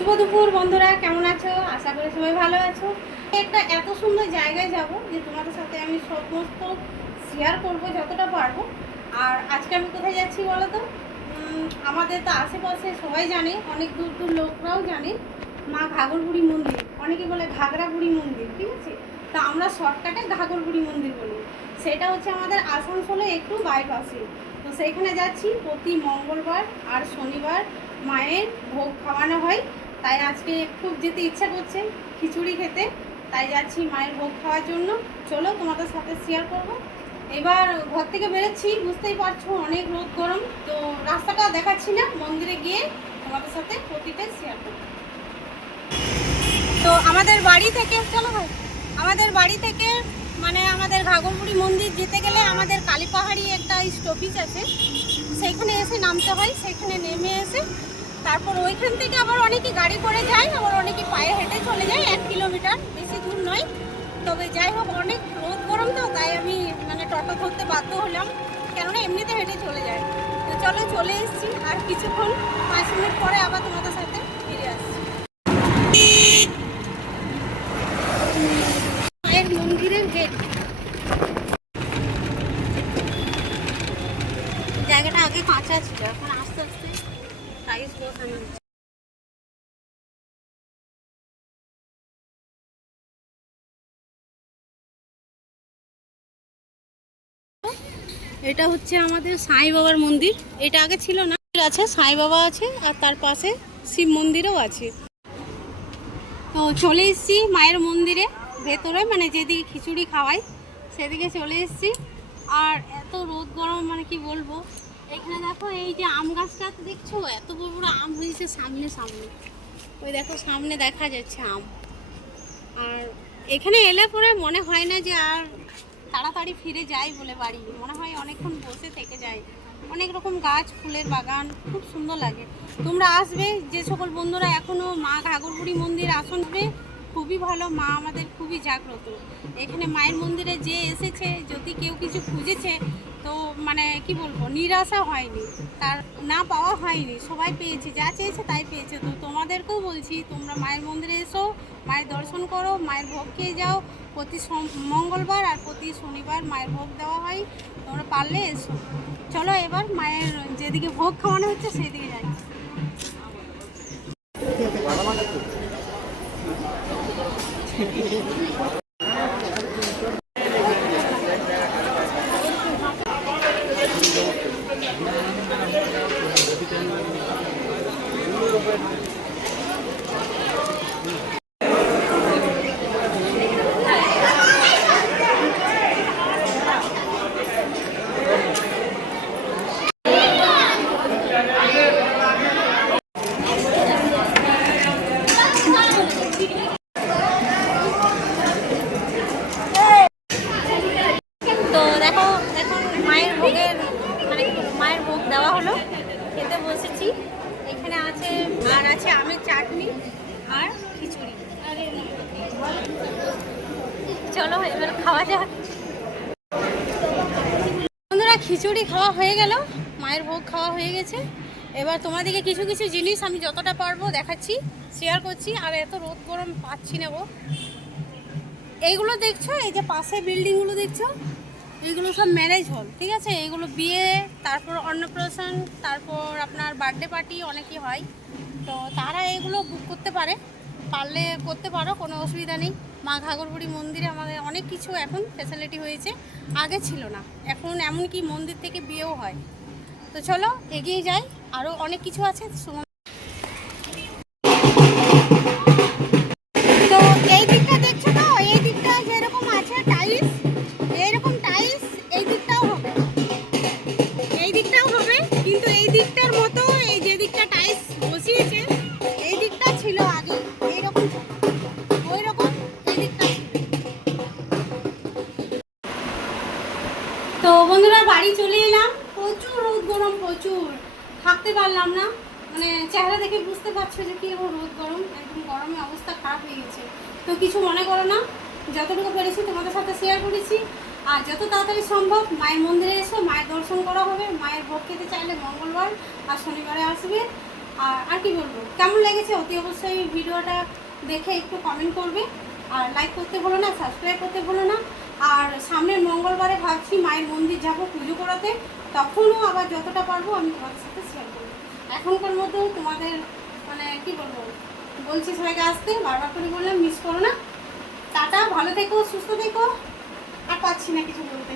শুভ দুপুর বন্ধুরা, কেমন আছো? আশা করি সবাই ভালো আছো। একটা এত সুন্দর জায়গায় যাব যে তোমাদের সাথে আমি সমস্ত শেয়ার করব যতটা পারবো। আর আজকে আমি কোথায় যাচ্ছি বলো তো? আমাদের তো আশেপাশে সবাই জানে, অনেক দূর দূর লোকরাও জানে, মা ঘাগরবুড়ি মন্দির, অনেকে বলে ঘাগরাবুড়ি মন্দির, ঠিক আছে? তা আমরা শর্টকাটে ঘাগরবুড়ি মন্দির বলি। সেটা হচ্ছে আমাদের আসানসোলে একটু বাইপাসে। তো সেইখানে যাচ্ছি প্রতি মঙ্গলবার আর শনিবার মায়ের ভোগ খাওয়ানো হয়। তাই আজকে খুব যেতে ইচ্ছা করছে খিচুড়ি খেতে, তাই যাচ্ছি মায়ের ভোগ খাওয়ার জন্য। চলো তোমাদের সাথে শেয়ার করব। এবার ঘর থেকে বেরোচ্ছি, বুঝতেই পারছো অনেক রোদ গরম, তো রাস্তাটা দেখাচ্ছি না, মন্দিরে গিয়ে তোমাদের সাথে প্রতিটা শেয়ার করব। তো আমাদের বাড়ি থেকে চলো ভাই, আমাদের বাড়ি থেকে মানে আমাদের ঘাগরবুড়ি মন্দির যেতে গেলে আমাদের কালীপাহাড়ি একটা স্টপেজ আছে, সেইখানে এসে নামতে হয়। সেইখানে নেমে এসে তারপর ওইখান থেকে আবার অনেকে গাড়ি করে যায়, আবার অনেকে পায়ে হেঁটে চলে যায়। 1 কিলোমিটার, বেশি দূর নয়। তবে যাই হোক, অনেক রোদ গরম তো, তাই আমি মানে টোটো ধরতে বাধ্য হলাম, কেননা এমনিতে হেঁটে চলে যায়। তো চলো, চলে এসেছি। আর কিছুক্ষণ 5 মিনিট পরে আবার তোমাদের সাথে ফিরে আসছি। মায়ের মন্দিরের গেট, জায়গাটা আগে কাঁচা ছিল, এখন আস্তে আস্তে টাইলস বসানো হচ্ছে। এটা হচ্ছে আমাদের সাই বাবার মন্দির। এটা আগে ছিল না, আছে সাই বাবা আছে, আর তার পাশে শিব মন্দিরও আছে। তো চলে এসেছি মায়ের মন্দিরে ভেতরে, মানে যেদিকে খিচুড়ি খাওয়াই সেদিকে চলে এসেছি। আর এত রোদ গরম, মানে কি বলবো। এখানে দেখো, এই যে আম গাছটা দেখছো, এত বড় বড় আম হয়েছে সামনে সামনে, ওই দেখো সামনে দেখা যাচ্ছে আম। আর এখানে এলে পরে মনে হয় না যে আর তাড়াতাড়ি ফিরে যাই বলে বাড়ি, মনে হয় অনেকক্ষণ বসে থেকে যায়। অনেক রকম গাছ, ফুলের বাগান, খুব সুন্দর লাগে। তোমরা আসবে, যে সকল বন্ধুরা এখনও মা ঘাগরবুড়ি মন্দির আসবে, খুবই ভালো। মা আমাদের খুবই জাগ্রত। এখানে মায়ের মন্দিরে যে এসেছে, যদি কেউ কিছু খুঁজেছে, তো মানে কি বলবো, নিরাশা হয়নি, তার না পাওয়া হয়নি, সবাই পেয়েছে, যা চেয়েছে তাই পেয়েছে। তো তোমাদেরকেও বলছি, তোমরা মায়ের মন্দিরে এসো, মায়ের দর্শন করো, মায়ের ভোগ খেয়ে যাও। প্রতি মঙ্গলবার আর প্রতি শনিবার মায়ের ভোগ দেওয়া হয়, তোমরা পারলে এসো। চলো এবার মায়ের যেদিকে ভোগ খাওয়ানো হচ্ছে সেদিকে যাই। তো দেখো, এখন মায়ের ভোগের মানে মায়ের ভোগ দেওয়া হলো, খেতে বসেছি। এখানে আছে, আর আছে আমের চাটনি আর খিচুড়ি। চলো এবার খাওয়া যাক। বন্ধুরা, খিচুড়ি খাওয়া হয়ে গেল, মায়ের ভোগ খাওয়া হয়ে গেছে। এবার তোমাদেরকে কিছু কিছু জিনিস আমি যতটা পারবো দেখাচ্ছি, শেয়ার করছি। আর এত রোদ গরম পাচ্ছি না গো। এইগুলো দেখছো, এই যে পাশে বিল্ডিংগুলো দেখছো, এইগুলো সব ম্যারেজ হল, ঠিক আছে? এইগুলো বিয়ে, তারপর অন্নপ্রাশন, তারপর আপনার বার্থডে পার্টি অনেকই হয়। তো তারা এগুলো বুক করতে পারে, পারলে করতে পারো, কোনো অসুবিধা নেই। মা ঘাগরবুড়ি মন্দিরে আমাদের অনেক কিছু এখন ফ্যাসিলিটি হয়েছে, আগে ছিল না। এখন এমনকি মন্দির থেকে বিয়েও হয়। তো চলো এগিয়ে যাই, আরও অনেক কিছু আছে। তো এই দিকটা দেখছো তো, এই দিকটা যেরকম আছে টাইলস, এইরকম টাইলস এই দিকটাও হবে, এই দিকটাও হবে। কিন্তু এই দিকটার মতো এই যে দিকটা টাইলস বসিয়েছে, এই দিকটা ছিল আগে এইরকম, ওই রকম এই দিকটা ছিল। তো বন্ধুরা, বাড়ি চলে এলাম। প্রচুর রোদ গরম, প্রচুর, থাকতে পারলাম না। মানে চেহারা দেখে বুঝতে পারছো যে কীরকম রোদ গরম, একদম গরমে অবস্থা খারাপ হয়ে গেছে। তো কিছু মনে করো না, যতটুকু পেরেছি তোমাদের সাথে শেয়ার করেছি। আর যত তাড়াতাড়ি সম্ভব মায়ের মন্দিরে এসো, মায়ের দর্শন করা হবে। মায়ের ভোগ খেতে চাইলে মঙ্গলবার আর শনিবারে আসবে। আর কি বলবো, কেমন লেগেছে অতি অবশ্যই ভিডিওটা দেখে একটু কমেন্ট করবে, আর লাইক করতে ভুলো না, সাবস্ক্রাইব করতে ভুলো না। আর সামনের মঙ্গলবারে ভাবছি মায়ের মন্দির যাবো পুজো করাতে, তখনও আবার যতটা পারবো আমি তোমাদের সাথে শেয়ার করবো। এখনকার মধ্যেও তোমাদের মানে কি বলবো, বলছি সবাইকে আসতে, বারবার করে বললাম মিস করো না। টাটা, ভালো থেকো, সুস্থ থেকো। আর পাচ্ছি না কিছু বলতে।